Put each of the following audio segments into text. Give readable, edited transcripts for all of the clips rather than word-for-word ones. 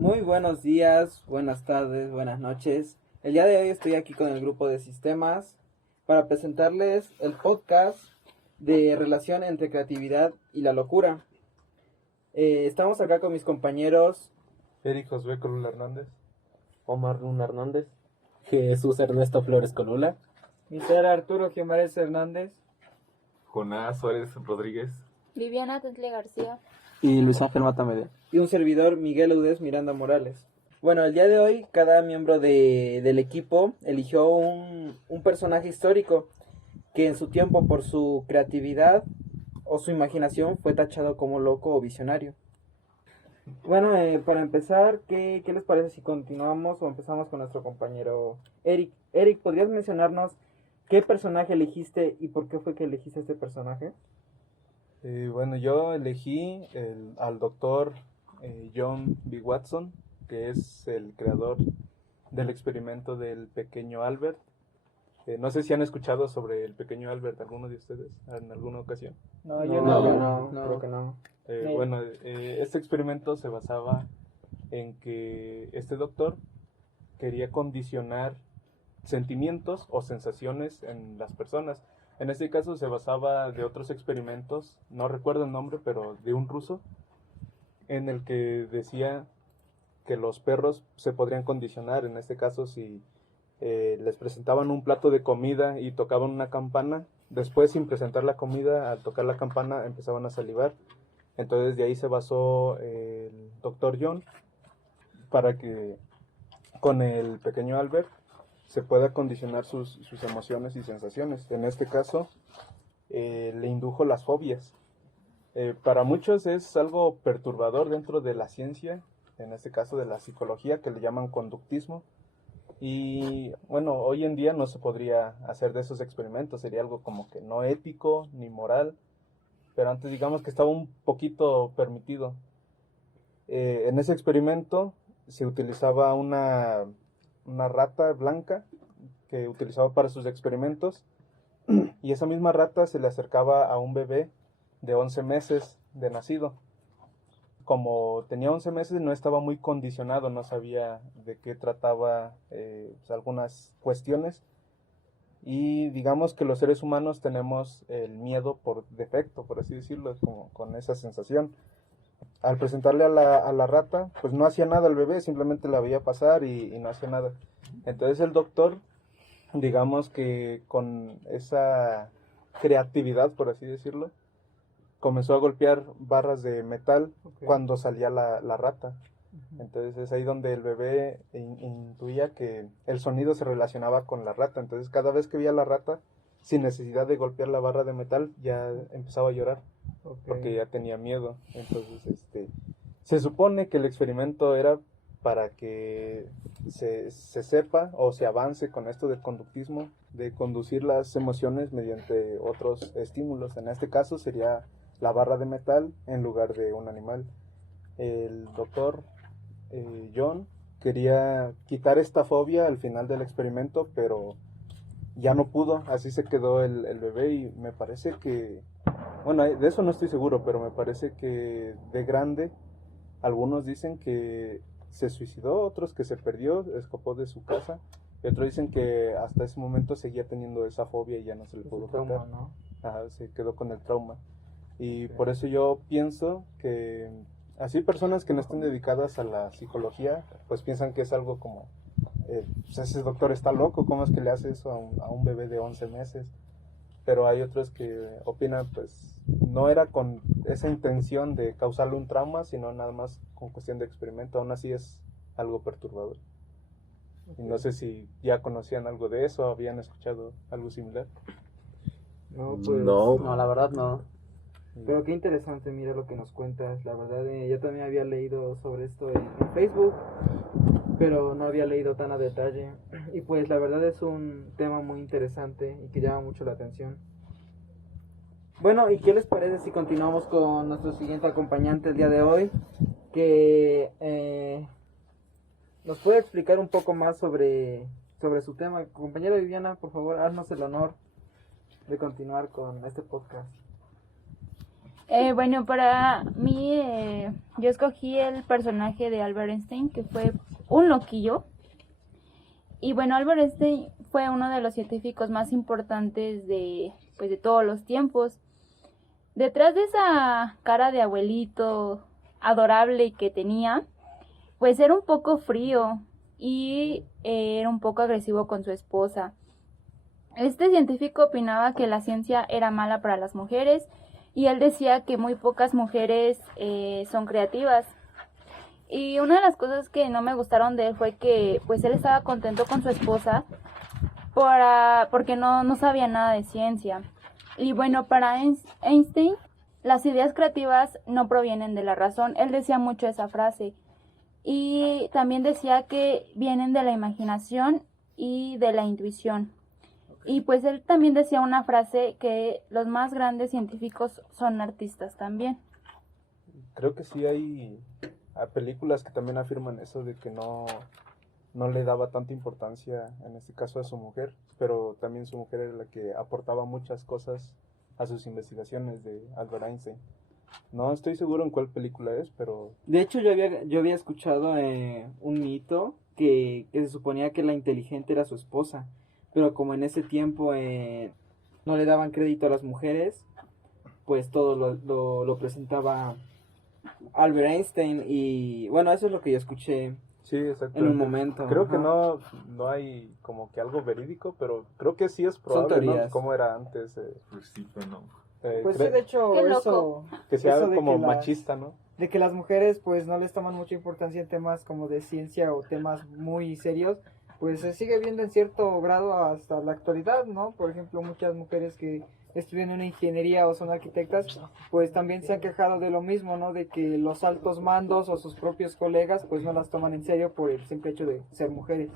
Muy buenos días, buenas tardes, buenas noches. El día de hoy estoy aquí con el grupo de sistemas para presentarles el podcast de relación entre creatividad y la locura. Estamos acá con mis compañeros. Eric Josué Colula Hernández. Omar Luna Hernández, Jesús Ernesto Flores Colula, Mister Arturo Jiménez Hernández. Jonás Suárez Rodríguez. Viviana Tentle García. y Luis Ángel Matamede. Y un servidor, Miguel Eudés Miranda Morales. Bueno, el día de hoy cada miembro del equipo eligió un personaje histórico que en su tiempo por su creatividad o su imaginación fue tachado como loco o visionario. Bueno, para empezar, ¿qué les parece si continuamos o empezamos con nuestro compañero Eric? Eric, ¿podrías mencionarnos qué personaje elegiste y por qué fue que elegiste este personaje? Bueno, yo elegí al doctor John B. Watson, que es el creador del experimento del pequeño Albert. No sé si han escuchado sobre el pequeño Albert, alguno de ustedes, en alguna ocasión. No, No, yo no, no. creo que no. Bueno, este experimento se basaba en que este doctor quería condicionar sentimientos o sensaciones en las personas. En este caso se basaba de otros experimentos, no recuerdo el nombre, pero de un ruso, en el que decía que los perros se podrían condicionar. En este caso, si les presentaban un plato de comida y tocaban una campana, después sin presentar la comida, al tocar la campana empezaban a salivar. Entonces de ahí se basó el doctor John para que con el pequeño Albert se pueda condicionar sus emociones y sensaciones. En este caso, le indujo las fobias. Para muchos es algo perturbador dentro de la ciencia, en este caso de la psicología, que le llaman conductismo. Y bueno, hoy en día no se podría hacer de esos experimentos, sería algo como que no ético ni moral, pero antes digamos que estaba un poquito permitido. En ese experimento se utilizaba una rata blanca que utilizaba para sus experimentos, y esa misma rata se le acercaba a un bebé de 11 meses de nacido. Como tenía 11 meses no estaba muy condicionado, no sabía de qué trataba algunas cuestiones, y digamos que los seres humanos tenemos el miedo por defecto, por así decirlo, como con esa sensación. Al presentarle a la rata, pues no hacía nada el bebé, simplemente la veía pasar y no hacía nada. Entonces el doctor, digamos que con esa creatividad, por así decirlo, comenzó a golpear barras de metal cuando salía la rata. Entonces es ahí donde el bebé intuía que el sonido se relacionaba con la rata. Entonces cada vez que veía la rata, sin necesidad de golpear la barra de metal, ya empezaba a llorar, porque ya tenía miedo. Entonces se supone que el experimento era para que se sepa o se avance con esto del conductismo, de conducir las emociones mediante otros estímulos. En este caso sería la barra de metal en lugar de un animal. El doctor John quería quitar esta fobia al final del experimento, pero ya no pudo, así se quedó el bebé. Y me parece que, bueno, de eso no estoy seguro, pero me parece que de grande algunos dicen que se suicidó, otros que se perdió, escapó de su casa, y otros dicen que hasta ese momento seguía teniendo esa fobia y ya no se le pudo quitar. ¿No? Ajá, se quedó con el trauma. Y por eso yo pienso que así personas que no estén dedicadas a la psicología, pues piensan que es algo como, pues ese doctor está loco, ¿cómo es que le hace eso a un bebé de 11 meses? Pero hay otros que opinan, pues no era con esa intención de causarle un trauma, sino nada más con cuestión de experimento. Aún así es algo perturbador. Y no sé si ya conocían algo de eso, habían escuchado algo similar. No, No. la verdad no. Pero qué interesante, mira lo que nos cuentas. La verdad, yo también había leído sobre esto en Facebook, pero no había leído tan a detalle. Y pues la verdad es un tema muy interesante y que llama mucho la atención. Bueno, ¿y qué les parece si continuamos con nuestro siguiente acompañante el día de hoy? Que nos puede explicar un poco más sobre su tema. Compañera Viviana, por favor, haznos el honor de continuar con este podcast. Bueno, para mí, yo escogí el personaje de Albert Einstein, que fue un loquillo. Y bueno, Albert Einstein fue uno de los científicos más importantes pues, de todos los tiempos. Detrás de esa cara de abuelito adorable que tenía, pues era un poco frío y era un poco agresivo con su esposa. Este científico opinaba que la ciencia era mala para las mujeres y él decía que muy pocas mujeres son creativas. Y una de las cosas que no me gustaron de él fue que pues él estaba contento con su esposa porque no sabía nada de ciencia. Y bueno, para Einstein, las ideas creativas no provienen de la razón. Él decía mucho esa frase. Y también decía que vienen de la imaginación y de la intuición. Y pues él también decía una frase que los más grandes científicos son artistas también. Creo que sí hay películas que también afirman eso de que no le daba tanta importancia, en este caso a su mujer, pero también su mujer era la que aportaba muchas cosas a sus investigaciones de Albert Einstein. No estoy seguro en cuál película es, pero... De hecho, yo había escuchado un mito que se suponía que la inteligente era su esposa, pero como en ese tiempo no le daban crédito a las mujeres, pues todo lo presentaba Albert Einstein y bueno, eso es lo que yo escuché Sí, exacto. en un momento. Creo Ajá. que no hay como que algo verídico, pero creo que sí es probable, teorías. ¿no? Cómo era antes. Pues sí, pero no. Pues sí, de hecho, Qué loco. eso... que sea eso de como que machista, ¿no? de que las mujeres pues no les toman mucha importancia en temas como de ciencia o temas muy serios, pues se sigue viendo en cierto grado hasta la actualidad, ¿no? Por ejemplo, muchas mujeres que estudian una ingeniería o son arquitectas, pues también se han quejado de lo mismo, ¿no? De que los altos mandos o sus propios colegas pues no las toman en serio por el simple hecho de ser mujeres.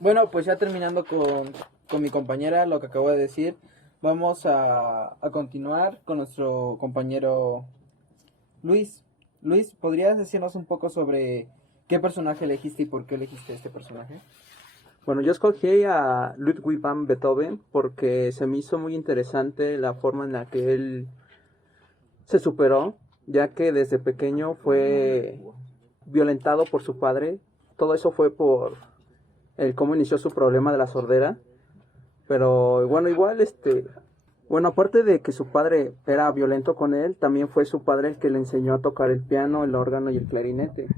Bueno, pues ya terminando con mi compañera, lo que acabo de decir, vamos a continuar con nuestro compañero Luis. Luis, ¿podrías decirnos un poco sobre qué personaje elegiste y por qué elegiste este personaje? Bueno, yo escogí a Ludwig van Beethoven porque se me hizo muy interesante la forma en la que él se superó, ya que desde pequeño fue violentado por su padre. Todo eso fue por el cómo inició su problema de la sordera. Pero bueno, igual bueno, aparte de que su padre era violento con él, también fue su padre el que le enseñó a tocar el piano, el órgano y el clarinete.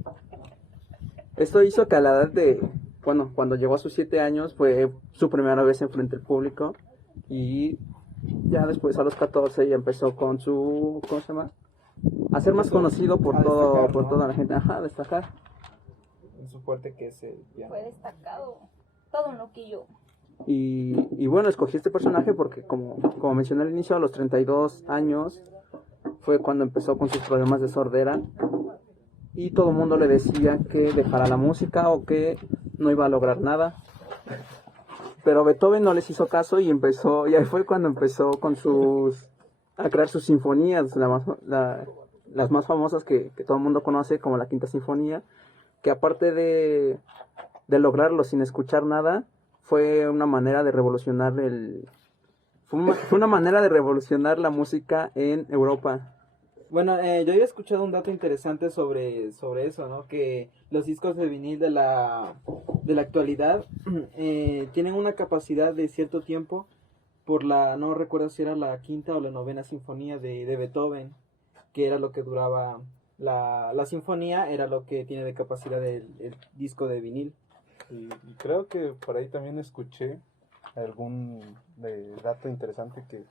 Esto hizo que a la edad de, bueno, cuando llegó a sus 7 años fue su primera vez en frente al público y ya después a los 14 ya empezó con su, ¿cómo se llama? A ser más conocido por A destacar, por ¿no? toda la gente, ajá, a destacar. En su fuerte que es el piano. Fue destacado, todo un loquillo. Y bueno, escogí este personaje porque como mencioné al inicio, a los 32 años fue cuando empezó con sus problemas de sordera y todo el mundo le decía que dejara la música o que no iba a lograr nada. Pero Beethoven no les hizo caso y ahí fue cuando empezó a crear sus sinfonías, las más famosas que todo el mundo conoce, como la Quinta Sinfonía, que aparte de lograrlo sin escuchar nada, fue una manera de revolucionar fue una manera de revolucionar la música en Europa. Bueno, yo había escuchado un dato interesante sobre eso, ¿no? Que los discos de vinil de la actualidad tienen una capacidad de cierto tiempo no recuerdo si era la quinta o la novena sinfonía de Beethoven, que era lo que duraba la sinfonía, era lo que tiene de capacidad el disco de vinil. Y creo que por ahí también escuché algún dato interesante que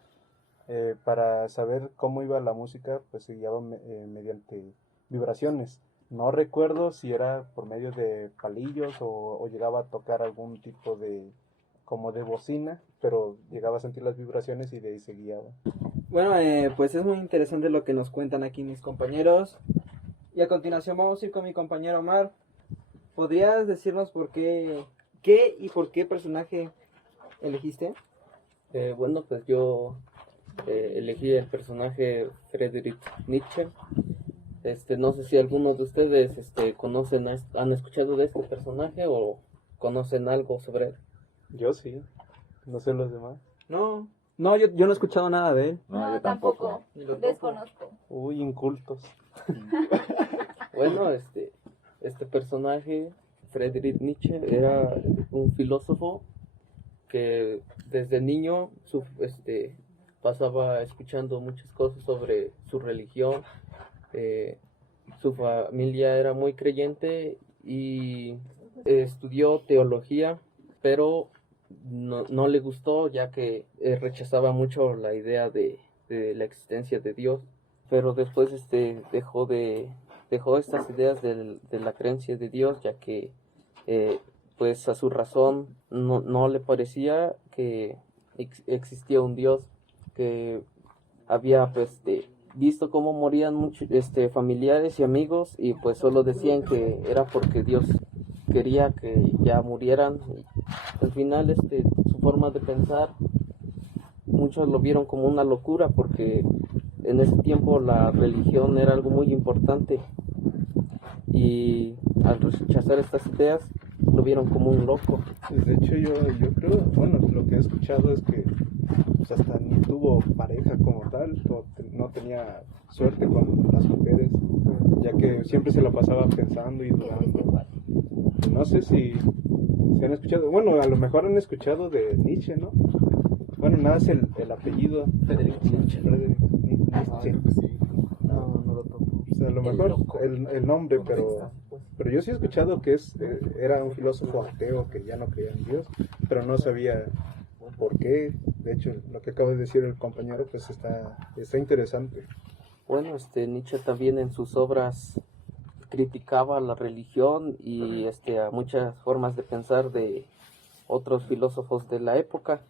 para saber cómo iba la música, pues se guiaba mediante vibraciones. No recuerdo si era por medio de palillos o llegaba a tocar algún tipo como de bocina, pero llegaba a sentir las vibraciones y de ahí se guiaba. Bueno, pues es muy interesante lo que nos cuentan aquí mis compañeros. Y a continuación vamos a ir con mi compañero Omar. ¿Podrías decirnos por qué y por qué personaje elegiste? Bueno, pues yo elegí el personaje Friedrich Nietzsche. No sé si algunos de ustedes han escuchado de este personaje o conocen algo sobre él. Yo sí, no sé los demás. No, No, yo no he escuchado nada de él. No, yo tampoco. Desconozco. Uy, incultos. Bueno, este personaje, Friedrich Nietzsche, era un filósofo que desde niño pasaba escuchando muchas cosas sobre su religión. Su familia era muy creyente y estudió teología, pero no le gustó, ya que rechazaba mucho la idea de la existencia de Dios. Pero después dejó estas ideas de la creencia de Dios, ya que pues a su razón no le parecía que existía un Dios, que había visto cómo morían muchos familiares y amigos, y pues solo decían que era porque Dios quería que ya murieran. Y al final su forma de pensar, muchos lo vieron como una locura, porque en ese tiempo la religión era algo muy importante, y al rechazar estas ideas lo vieron como un loco. De hecho, yo creo, bueno, lo que he escuchado es que pues, hasta ni tuvo pareja como tal, no tenía suerte con las mujeres, ya que siempre se la pasaba pensando y dudando. No sé si han escuchado, bueno, a lo mejor han escuchado de Nietzsche, ¿no? Bueno, nada es el apellido. Friedrich Nietzsche. Nietzsche. No lo topo. O sea, a lo mejor el nombre, pero yo sí he escuchado que era un filósofo ateo que ya no creía en Dios, pero no sabía por qué. De hecho, lo que acaba de decir el compañero, pues está interesante. Bueno, Nietzsche también en sus obras criticaba la religión y a muchas formas de pensar de otros filósofos de la época.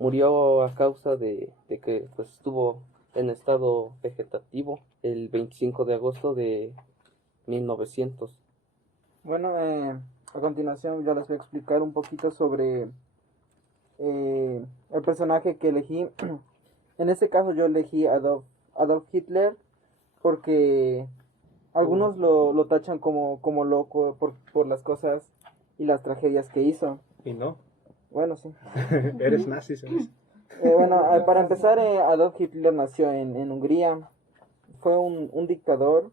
Murió a causa de que pues estuvo en estado vegetativo el 25 de agosto de 1900. Bueno, a continuación ya les voy a explicar un poquito sobre el personaje que elegí. En este caso yo elegí a Adolf Hitler porque algunos lo tachan como loco por las cosas y las tragedias que hizo. ¿Y no? Bueno, sí. Eres nazi, se dice. Bueno, para empezar, Adolf Hitler nació en Hungría. Fue un dictador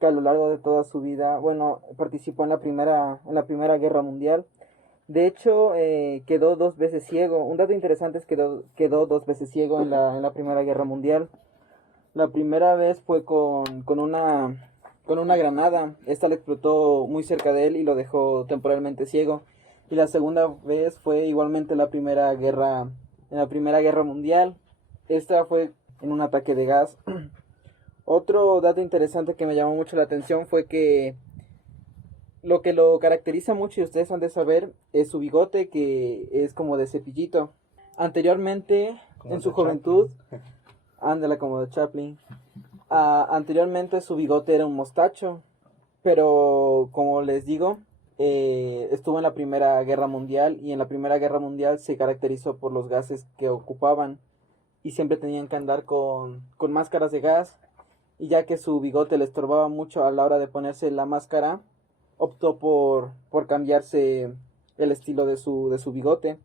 que a lo largo de toda su vida, bueno, participó en la primera guerra mundial. De hecho, quedó 2 veces ciego. Un dato interesante es que quedó 2 veces ciego en la primera guerra mundial. La primera vez fue con una granada. Esta le explotó muy cerca de él y lo dejó temporalmente ciego. Y la segunda vez fue igualmente en la Primera Guerra Mundial. Esta fue en un ataque de gas. Otro dato interesante que me llamó mucho la atención fue que lo que lo caracteriza mucho, y ustedes han de saber, es su bigote, que es como de cepillito. Anteriormente, Como en su de juventud, ándala como de Chaplin. Anteriormente su bigote era un mostacho, pero como les digo, estuvo en la Primera Guerra Mundial, y en la Primera Guerra Mundial se caracterizó por los gases que ocupaban, y siempre tenían que andar con máscaras de gas, y ya que su bigote le estorbaba mucho a la hora de ponerse la máscara, optó por cambiarse el estilo de su bigote.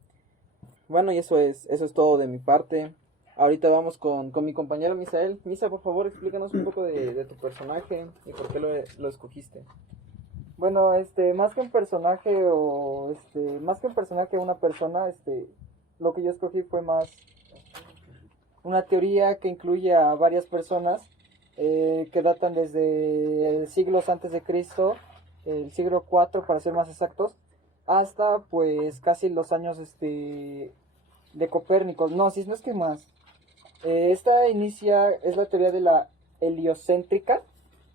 Bueno, y eso es todo de mi parte. Ahorita vamos con mi compañero Misael. Misa, por favor, explícanos un poco de tu personaje y por qué lo escogiste. Bueno, más que un personaje una persona, lo que yo escogí fue más una teoría que incluye a varias personas que datan desde siglos antes de Cristo, el siglo IV para ser más exactos, hasta pues casi los años de Copérnico. No, si no es que más. Es la teoría de la heliocéntrica,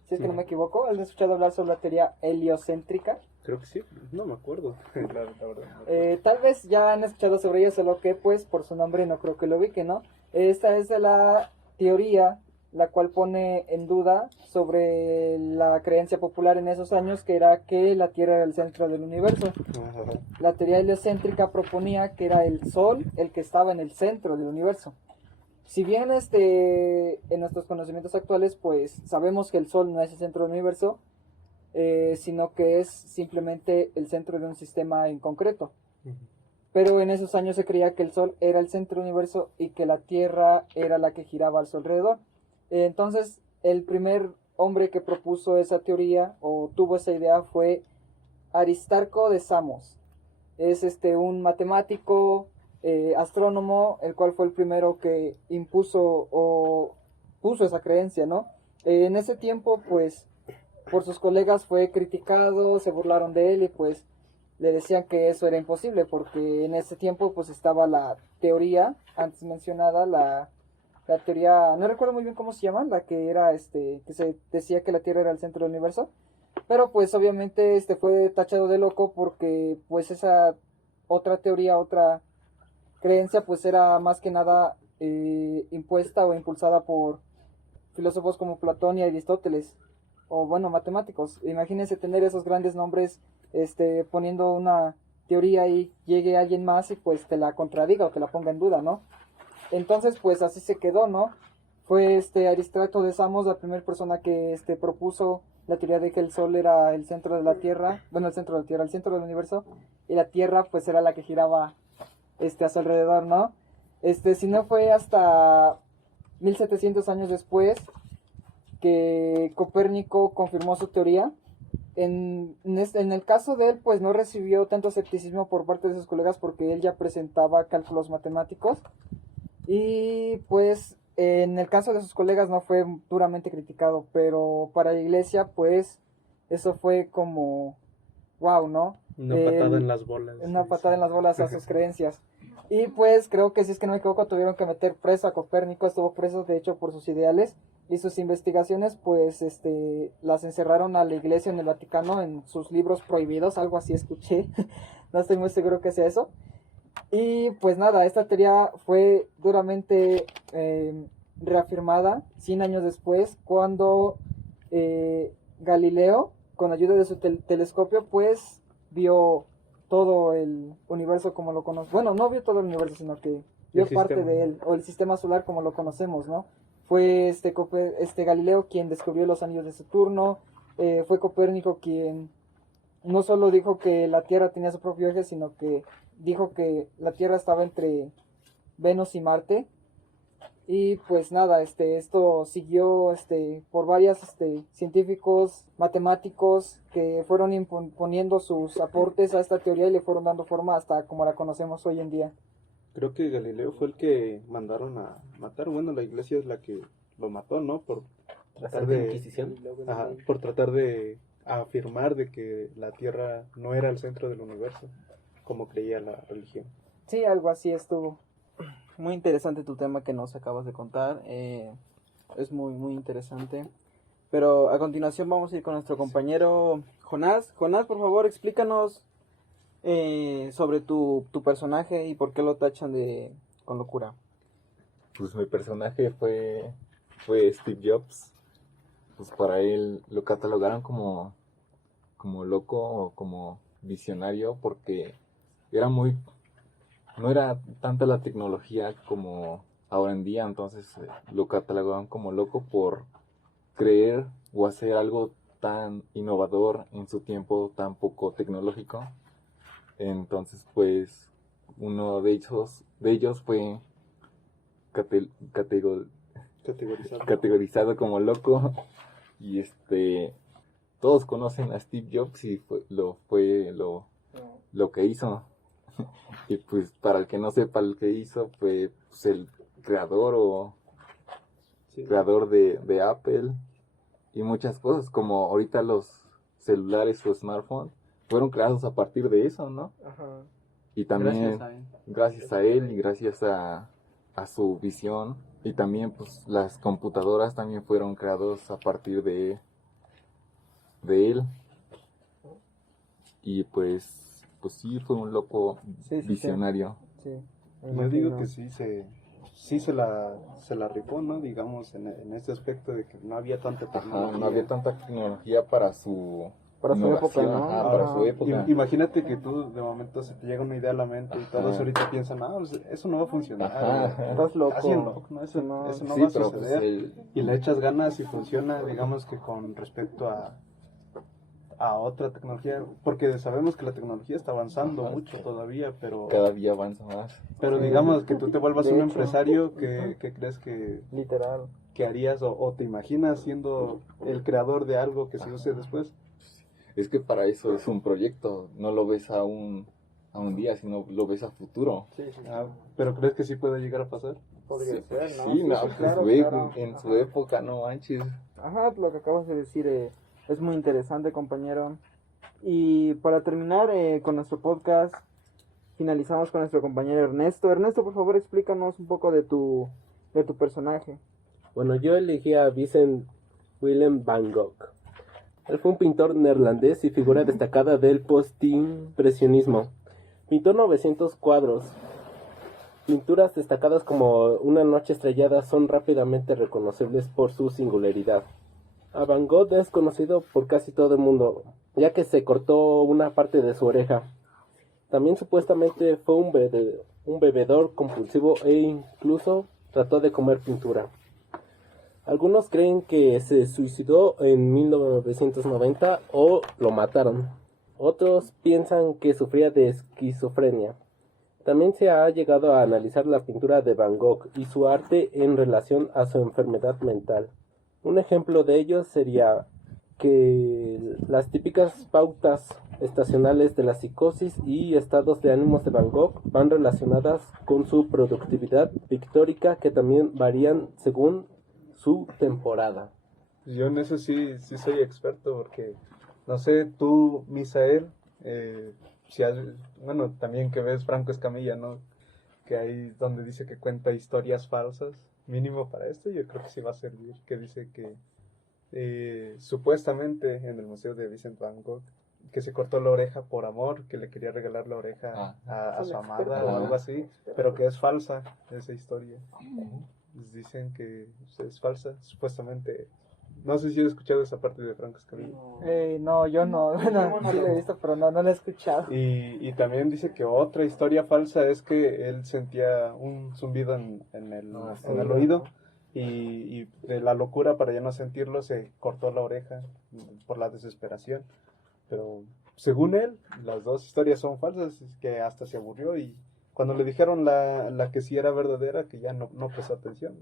si es que no me equivoco. ¿Has escuchado hablar sobre la teoría heliocéntrica? Creo que sí, no me acuerdo, la verdad. Tal vez ya han escuchado sobre ella, solo que pues por su nombre no creo que lo ubiquen, ¿no? Esta es de la teoría la cual pone en duda sobre la creencia popular en esos años, que era que la Tierra era el centro del universo. Ajá. La teoría heliocéntrica proponía que era el Sol el que estaba en el centro del universo. Si bien en nuestros conocimientos actuales pues sabemos que el Sol no es el centro del universo, sino que es simplemente el centro de un sistema en concreto. pero en esos años se creía que el Sol era el centro del universo y que la Tierra era la que giraba a su alrededor. Entonces, el primer hombre que propuso esa teoría o tuvo esa idea fue Aristarco de Samos. Es un matemático, astrónomo, el cual fue el primero que impuso o puso esa creencia, ¿no? En ese tiempo, pues, por sus colegas fue criticado, se burlaron de él y pues le decían que eso era imposible porque en ese tiempo pues estaba la teoría antes mencionada, la teoría, no recuerdo muy bien cómo se llama, la que era que se decía que la Tierra era el centro del universo, pero pues obviamente fue tachado de loco porque pues esa otra teoría, otra creencia pues era más que nada impuesta o impulsada por filósofos como Platón y Aristóteles, o bueno, matemáticos. Imagínense tener esos grandes nombres poniendo una teoría y llegue alguien más y pues te la contradiga o te la ponga en duda, ¿no? Entonces pues así se quedó, ¿no? Fue Aristarco de Samos la primera persona que propuso la teoría de que el Sol era el centro de la Tierra, bueno, el centro de la Tierra, el centro del universo, y la Tierra pues era la que giraba a su alrededor, ¿no? Si no fue hasta 1700 años después que Copérnico confirmó su teoría. En el caso de él, pues no recibió tanto escepticismo por parte de sus colegas porque él ya presentaba cálculos matemáticos. Y pues en el caso de sus colegas no fue duramente criticado, pero para la iglesia, pues eso fue como wow, ¿no? Una patada en las bolas. Una patada en las bolas a sus creencias. Y pues creo que si es que no me equivoco tuvieron que meter preso a Copérnico, estuvo preso de hecho por sus ideales y sus investigaciones pues las encerraron a la iglesia en el Vaticano en sus libros prohibidos, algo así escuché, no estoy muy seguro que sea eso. Y pues nada, esta teoría fue duramente reafirmada 100 años después cuando Galileo, con ayuda de su telescopio, pues vio todo el universo como lo conocemos. Bueno, no vio todo el universo, sino que vio parte de él, o el sistema solar como lo conocemos, ¿no? Fue Galileo quien descubrió los anillos de Saturno, fue Copérnico quien no solo dijo que la Tierra tenía su propio eje, sino que dijo que la Tierra estaba entre Venus y Marte. Y pues nada, esto siguió por varios científicos, matemáticos que fueron imponiendo sus aportes a esta teoría y le fueron dando forma hasta como la conocemos hoy en día. Creo que Galileo fue el que mandaron a matar. Bueno, la iglesia es la que lo mató, ¿no? Por tratar de Inquisición. Ajá, por tratar de afirmar de que la Tierra no era el centro del universo, como creía la religión. Sí, algo así estuvo. Muy interesante tu tema que nos acabas de contar. Es muy, muy interesante. Pero a continuación vamos a ir con nuestro compañero Jonás. Jonás, por favor, explícanos sobre tu personaje y por qué lo tachan con locura. Pues mi personaje fue Steve Jobs. Pues para él lo catalogaron como loco o como visionario porque no era tanta la tecnología como ahora en día, entonces lo catalogaban como loco por creer o hacer algo tan innovador en su tiempo tan poco tecnológico. Entonces pues uno de ellos fue categorizado como loco y todos conocen a Steve Jobs y lo que hizo. Y pues para el que no sepa lo que hizo, fue pues, el creador de Apple y muchas cosas, como ahorita los celulares o smartphones fueron creados a partir de eso, ¿no? Ajá. Y también gracias a él y gracias a su visión, y también pues las computadoras también fueron creadas a partir de él. Y pues sí, fue un loco visionario. Sí. Yo digo que sí se la rifó, ¿no? Digamos, en este aspecto de que no había tanta tecnología. Ajá, no había tanta tecnología para su época, ¿no? Ajá, para su época. Imagínate que tú de momento se te llega una idea a la mente y todos ahorita piensan, pues, eso no va a funcionar. Ajá. Estás loco. Así loco, ¿no? Eso no Sí, va a pero suceder. pues Y le echas ganas y funciona, digamos que con respecto a a otra tecnología, porque sabemos que la tecnología está avanzando Ajá, mucho sí. todavía, pero Cada día avanza más. digamos que tú te vuelvas De un hecho. empresario, ¿qué crees Literal. que harías o te imaginas siendo el creador de algo que se use después? Es que para eso es un proyecto, no lo ves a un día, sino lo ves a futuro. Ah, ¿pero crees que sí puede llegar a pasar? Podría Sí, ser, ¿no? sí, no, sí, pues claro, güey, claro. en su época, no manches. Ajá, lo que acabas de decir es muy interesante, compañero. Y para terminar con nuestro podcast, finalizamos con nuestro compañero Ernesto. Ernesto, por favor, explícanos un poco de tu personaje. Bueno, yo elegí a Vincent Willem van Gogh. Él fue un pintor neerlandés y figura destacada del postimpresionismo. Pintó 900 cuadros. Pinturas destacadas como Una noche estrellada son rápidamente reconocibles por su singularidad. A Van Gogh es conocido por casi todo el mundo, ya que se cortó una parte de su oreja. También supuestamente fue un bebedor compulsivo e incluso trató de comer pintura. Algunos creen que se suicidó en 1990 o lo mataron. Otros piensan que sufría de esquizofrenia. También se ha llegado a analizar la pintura de Van Gogh y su arte en relación a su enfermedad mental. Un ejemplo de ello sería que las típicas pautas estacionales de la psicosis y estados de ánimos de Van Gogh van relacionadas con su productividad pictórica, que también varían según su temporada. Yo en eso sí soy experto, porque, no sé, tú, Misael, si has, bueno, también que ves Franco Escamilla, ¿no? Que ahí donde dice que cuenta historias falsas, mínimo para esto, yo creo que sí va a servir, que dice que supuestamente en el Museo de Vincent Van Gogh, que se cortó la oreja por amor, que le quería regalar la oreja a su amada o algo así, pero que es falsa esa historia. Pues dicen que es falsa, supuestamente. No sé si has escuchado esa parte de Franco Escamilla. No, yo no. Bueno, sí lo he visto, pero no lo he escuchado. Y también dice que otra historia falsa es que él sentía un zumbido en el oído y de la locura, para ya no sentirlo, se cortó la oreja por la desesperación. Pero según él, las dos historias son falsas, es que hasta se aburrió, y cuando le dijeron la que sí era verdadera, que ya no prestó atención.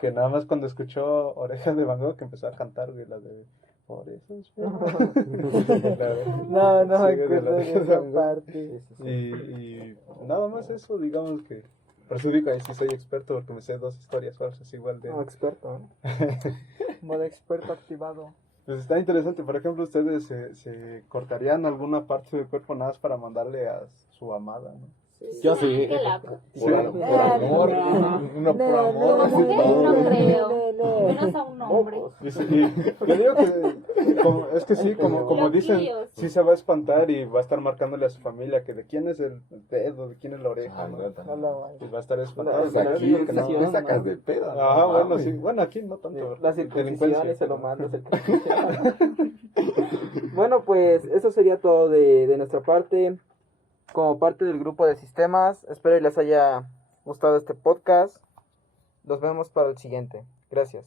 Que nada más cuando escuchó Orejas de Van Gogh que empezó a cantar, güey, la de por eso espero. No me Sí, acuerdo de Orejas esa Van Gogh. parte. Y nada más eso, digamos que. Por eso digo, ahí sí soy experto, porque me sé dos historias falsas igual de. No, experto. Modo experto activado. Pues está interesante. Por ejemplo, ustedes se cortarían alguna parte del cuerpo nada más para mandarle a su amada, ¿no? Yo sí. Por amor, uno por amor. Como mujer no todo. creo. Menos a un hombre. Yo digo que es que sí, como dicen, Loquillos. sí se va a espantar y va a estar marcándole a su familia que de quién es el dedo, de quién es la oreja, ¿no? Pues va a estar espantado. Pues aquí, que no. te sacas de pedo. Ah, no bueno, mames. sí. Bueno, aquí no tanto. La circuncisión y se lo manda. manda. Bueno, pues eso sería todo de nuestra parte. Como parte del grupo de sistemas, espero que les haya gustado este podcast. Nos vemos para el siguiente. Gracias.